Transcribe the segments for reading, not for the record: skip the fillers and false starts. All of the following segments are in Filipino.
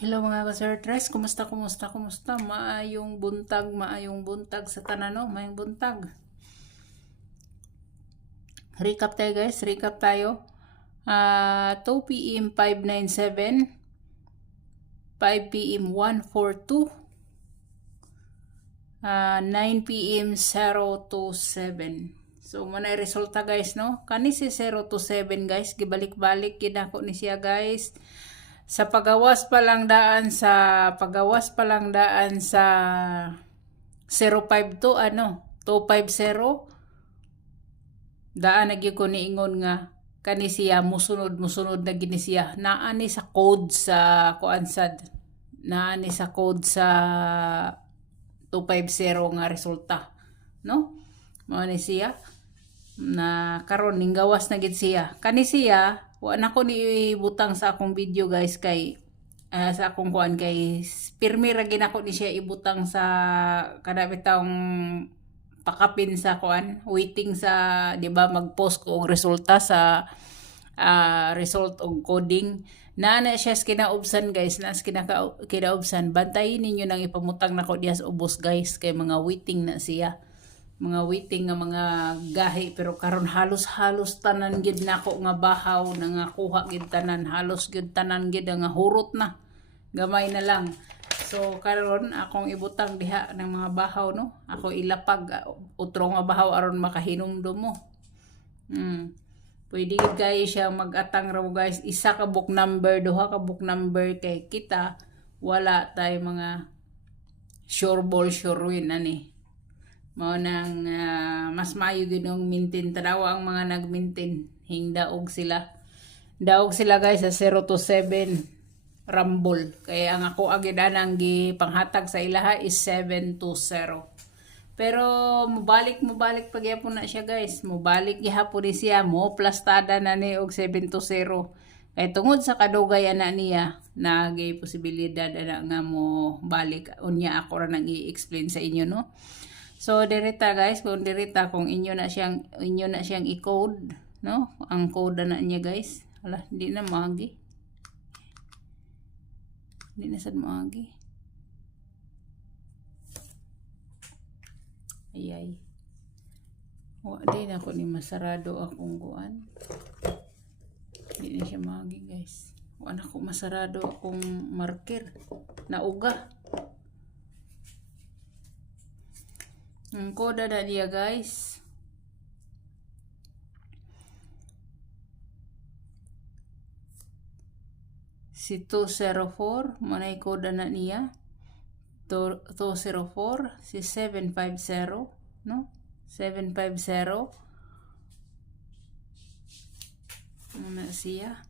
Hello mga ka-Sir kumusta? Maayong buntag sa tanan no, maayong buntag. Recap tayo guys, 2 PM 597, 5 PM 142, 9 PM 027. So manay resulta guys no. Kani si 027 guys, gibalik-balik gid ako ni siya guys. Sa pagawas pa lang daan sa 052 250 daan na gyud ko niingon nga kani siya musunod na gini siya naani sa code sa kuansad, naani sa code sa 250 nga resulta no, mao ni siya na karon ning gawas na gid siya. Kani siya wa na ko ni ibutang sa akong video guys kay sa akong kuan kay pirmi ra gid ako ni siya ibutang sa kada bitawng pakapin sa kuan waiting sa di ba mag-post ko og resulta sa result og coding na siya kinaubsan guys, kinaubsan. Bantayin ninyo nang ipamutang nako diya sa ubos guys kay mga waiting na siya, mga waiting nga mga gahi. Pero karon halos tanan gid nako nga bahaw na nga kuha gid tanan, halos gid tanan gid nga hurot na, gamay na lang. So karon akong ibutang diha ng mga bahaw no, ako ilapag utro nga bahaw aron makahinumdum mo. Pwede gid kay siya mag-atang raw guys, isa ka book number, duha ka book number kay kita wala tay mga sure ball sure win ani. Mao nang mas maayo gid ang maintain tanawa ang mga nag-maintain hingdaog sila guys sa 027 Rumble. Kaya ang ako agad ang gipanghatag sa ilaha is 720. Pero mubalik pagyapon na siya guys. Mubalik gihapon ni siya mo plastada na ni og 720. Kay tungod sa kadugay ana niya nagay posibilidad ana nga mo balik unya ako ra nang i-explain sa inyo no. So direta guys, kung inyo na siyang i-code no, ang code na niya guys. Hala, hindi na maagi. Hindi na sad maagi. Ayay. Wa di na ko ni masarado akong kuan. Hindi na siya maagi guys. Wa na ko masarado akong marker na uga. Ang koda na niya guys. Si 204, manay koda na niya. 204, si 750, no? 750. Ano siya?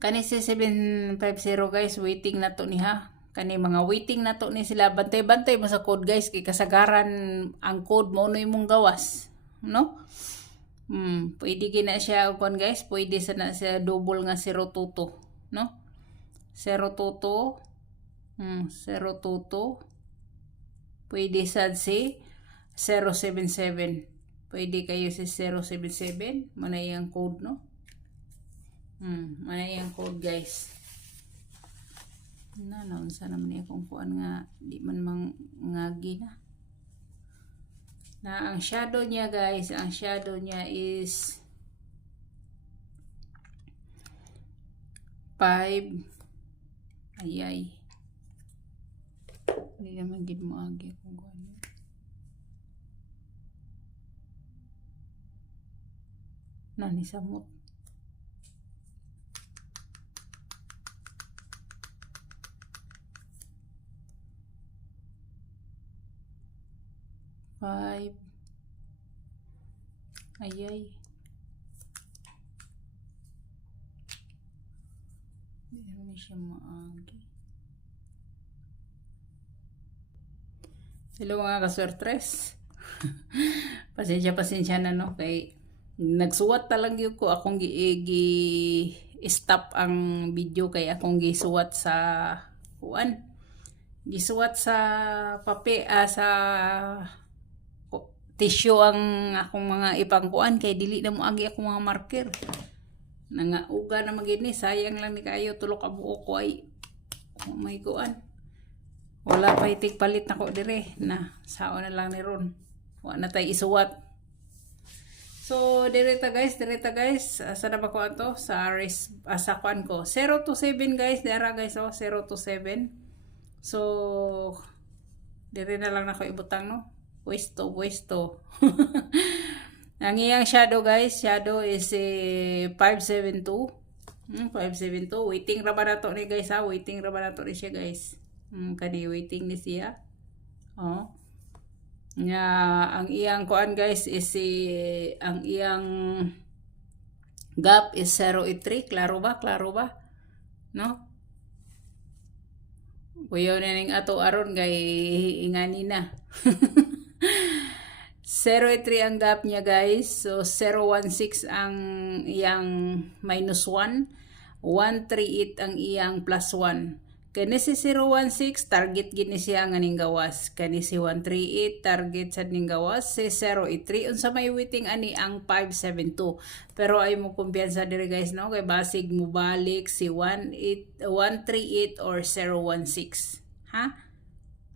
Kani si 750 guys, waiting na to niya. Kani mga waiting na to ni sila, bantay mo sa code guys kay kasagaran ang code mo no imong gawas no. Pwede gina siya kon guys, pwede sana siya double nga 022 no, 022 022 pwede sad si 077, pwede kayo si 077 manay ang code no. Manay ang code guys. Naon sa naman niya kung kuan nga di man ngagi na ang shadow niya guys, ang shadow niya is 5. Ayay, hindi naman gid mo agi kung kuan na ni samot. Ayay. Hindi naman siya maagi. Hello mga kaswertres. Pasensya na no. Kay nagsuwat talang yun ko. Akong stop ang video kay akong gisuwat sa kuan. Gisuwat sa sa tissue ang akong mga ipangkuan kay dili na mo agi akong mga marker. Nangauga na magini, sayang lang ni kayo tulo ka buok ko ay may kuan. Wala pa itig palit na ko dire na sao na lang ni ron. Wala na tay isuwat. So direta guys, asa na ba ko ato sa sa kuan ko 0 to 7 guys, dara guys, 0 to 7. So dire na lang nako ibutang no. Pwesto. Ang iyang shadow guys, shadow is 572. 572. Waiting ra ba nato ni guys ha? Waiting ra ba nato ni siya guys? Kani waiting ni siya. Oh. Nga ang iyang kuan guys is ang iyang gap is 0.3. Klaro ba? No? Kuyaw na ning ato aron kay ingani na. 0.3 ang gap niya guys. So 0.16 ang iyang minus 1. 138 ang iyang plus 1. Kani si 0.16 target gini siya nga ning gawas. Kani si 138 target sa ning gawas. Si 0.83 unsa may waiting ani ang 572. Pero ay mo kumpiyansa diri guys no kay basig mo balik si 138 or 0.16. Ha?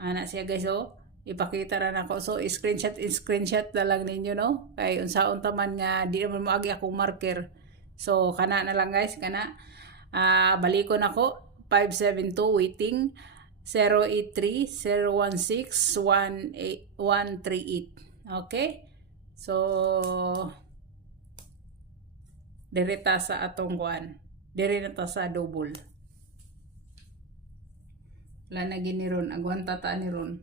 Ana siya guys oh. Ipakita ra nako. So screenshot na lang ninyo no. Kay unsaon taman nga di naman mo agi akong marker. So kana na lang guys, kana balikon ako 572 waiting 083 016 138. Okay? So direta sa atong kuan. Dire na ta sa double. Wala na gini ron, agwanta ta ni ron.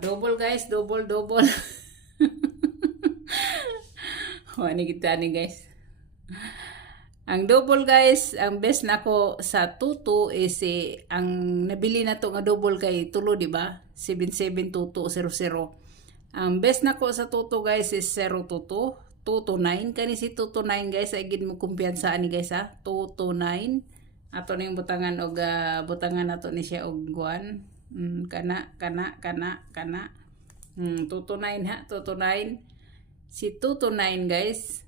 Double guys, double. Wani kita ni guys. Ang double guys, ang best nako sa tuto is ang nabili na to nga double kay tulo di ba? 772200. Ang best nako sa tuto guys is 022, 229 kani si 229 guys ay gid mo kumpiyansa ani guys ha. 229 ato ning butangan og butangan nato ni siya og guan. Kana 229 ha, 229 si 229 guys.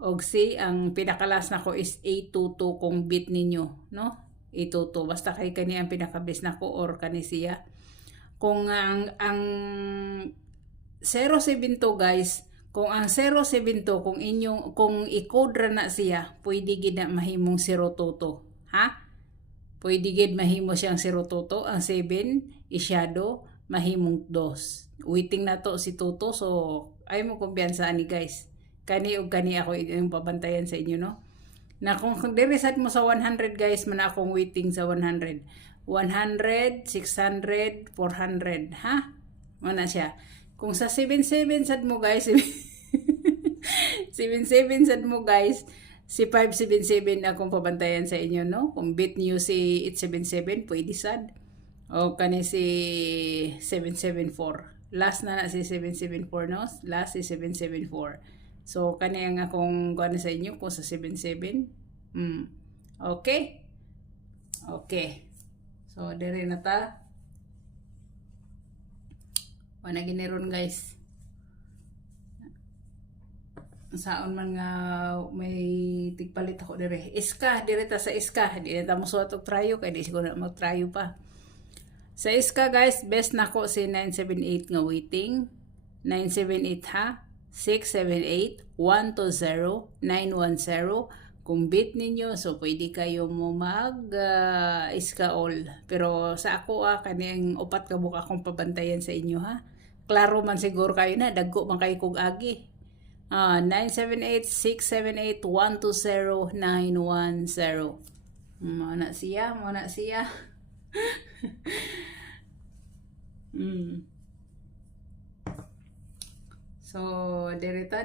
Og si ang pinakalas nako is 822 kung bit ninyo no, 822 basta kay kani ang pinakabis nako or kani siya. Kung ang 072 guys, kung ang 072 kung inyong kung i-code ra na siya pwede gid na mahimong 022 ha. Pwede gid mahimo siyang 022, ang 7 i-shadow mahimong 2. Waiting na to si Toto, so ay mo kumpiyansa ani guys. Kani og kani ako yung pabantayan sa inyo no. Na kung diresat mo sa 100 guys, man akong waiting sa 100. 100, 600, 400 ha. Mana siya. Kung sa 77 sad mo guys, 77 sad mo guys. Si 577 akong pabantayan sa inyo, no? Kung bit niyo si 877, pwede sad. O kani si 774. Last na si 774, no? Last si 774. So, kani ang akong kuha sa inyo kung sa 77. Okay? Okay. So, dire na ta. Wala giniron guys. Saon man nga may tigpalit ako dire. Iska, dire ta sa iska. Di na ta mo suwat og tryo kay di siguro na mag-tryo pa. Sa iska guys, best nako si 978 nga waiting. 978 ha. 678 120 910. Kung bit ninyo, so pwede kayo mo mag iska all. Pero sa ako kaniyang upat ka buka akong pabantayan sa inyo ha. Klaro man siguro kayo na, dagko man kayo kog agi. 978 678 120 910. Muna siya. So, derita.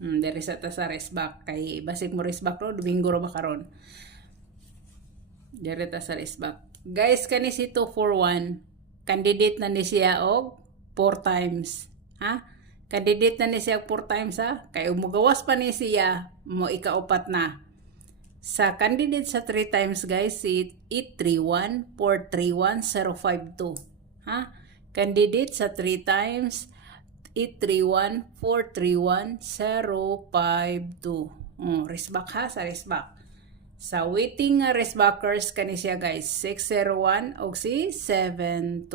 Derisa ta sa resback. Kay basig mo resback ro, Domingo ro ba karon. Derita sa resback. Guys, kani si 241, candidate na ni siya og 4 times. Ha? Candidate na ni siya 4 times ha? Kay umugawas pa ni siya, mo ikaupat na. Sa candidate sa 3 times guys, si 831 431 052. Ha? Candidate sa 3 times 831-431-052. Resback ha, sa resback. Sa waiting nga resbackers kani siya guys, 601 og si 720.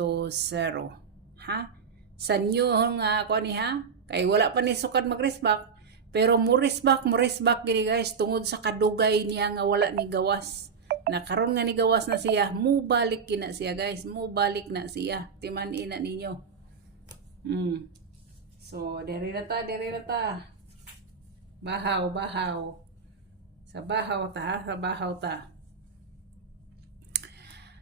Ha? Sa new nga ko ni ha, kay wala pa ni sukad mag-resback, pero mo resback gini guys tungod sa kadugay niya nga wala ni gawas. Na karon nga ni gawas na siya, mubalik kina siya guys, mubalik na siya. Timan-ina ninyo. So, diri na ta. Bahaw. Sa bahaw ta.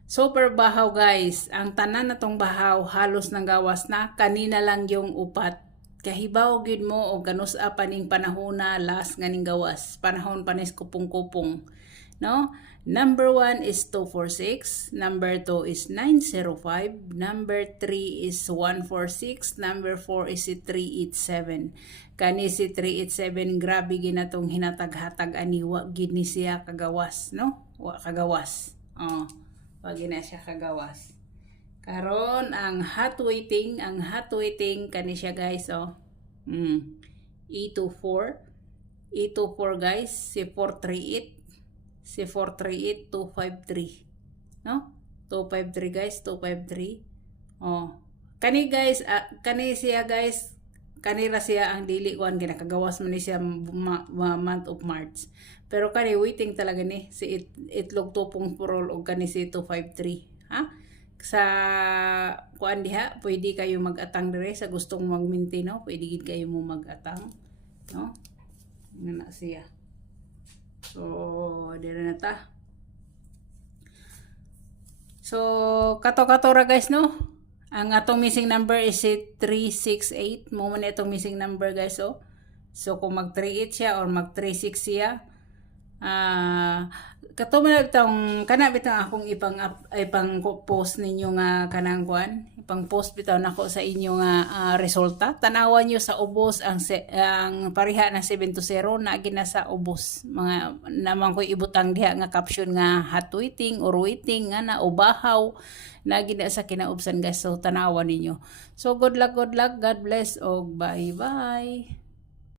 Super bahaw guys. Ang tanan na tong bahaw halos nang gawas na. Kanina lang yung upat. Kahibaw gid mo o ganus-a paning panahona last nga ning gawas. Panahon panis kupong-kupong. No? Number 1 is 246, number 2 is 905, number 3 is 146, number 4 is si 387. Kani si 387 grabe ginatong hinatag-hatag ani wa gid ni siya kagawas, no? Wa kagawas. Wa gid na siya kagawas. Karon ang hot waiting kani siya guys, E24 guys, si 438 si 438-253. No? 253 guys, 253. Kani guys, kani siya guys, kanira siya ang dili kuan ginakagawas man ni siya month of March. Pero kani waiting talaga ni si itlog tupong purol og kani si 253. Ha? Sa kuan diha, pwede kayo mag-atang dire sa gustong mag-maintain, no? Pwede gid kayo mo mag-atang, no? Ngana siya. So, dire na ta. So, kato-kato ra guys, no? Ang atong missing number is 368. Mo man itong missing number guys, oh. So, kung mag-38 siya or mag-36 siya, kato man itong, kana bitang akong ipang post ninyo nga kanang kuan. Ipang post bitaw nako sa inyo nga resulta. Tanawan nyo sa ubos ang pariha na 7-0 na gina sa ubos. Mga naman ko ibutang diha nga caption nga hot waiting or waiting nga na ubahaw na gina sa kinaubsan guys. So tanawan ninyo. So good luck, God bless og bye-bye.